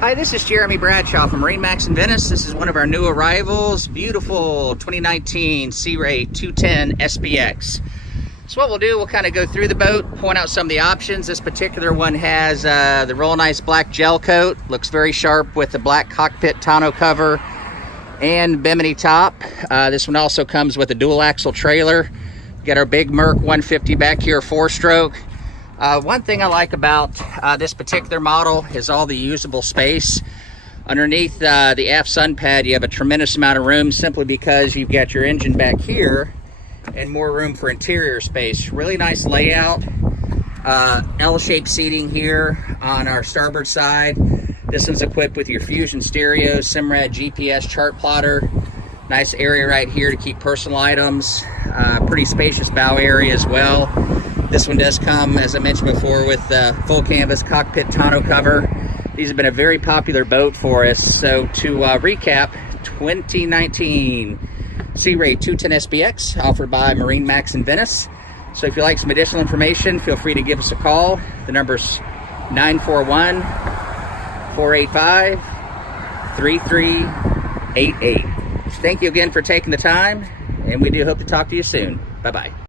Hi, this is Jeremy Bradshaw from MarineMax Venice. This is one of our new arrivals, beautiful 2019 Sea Ray 210 SPX. So what we'll do, we'll kind of go through the boat, point out some of the options. This particular one has the real nice black gel coat, looks very sharp with the black cockpit tonneau cover and bimini top. This one also comes with a dual axle trailer. Got our big Merc 150 back here, 4-stroke. One thing I like about this particular model is all the usable space. Underneath the aft sun pad, you have a tremendous amount of room simply because you've got your engine back here and more room for interior space. Really nice layout. L-shaped seating here on our starboard side. This one's equipped with your Fusion stereo, Simrad GPS chart plotter. Nice area right here to keep personal items. Pretty spacious bow area as well. This one does come, as I mentioned before, with full canvas cockpit tonneau cover. These have been a very popular boat for us. So to recap, 2019 Sea Ray 210 SPX offered by MarineMax Venice. So if you'd like some additional information, feel free to give us a call. The number's 941-485-3388. Thank you again for taking the time, and we do hope to talk to you soon. Bye-bye.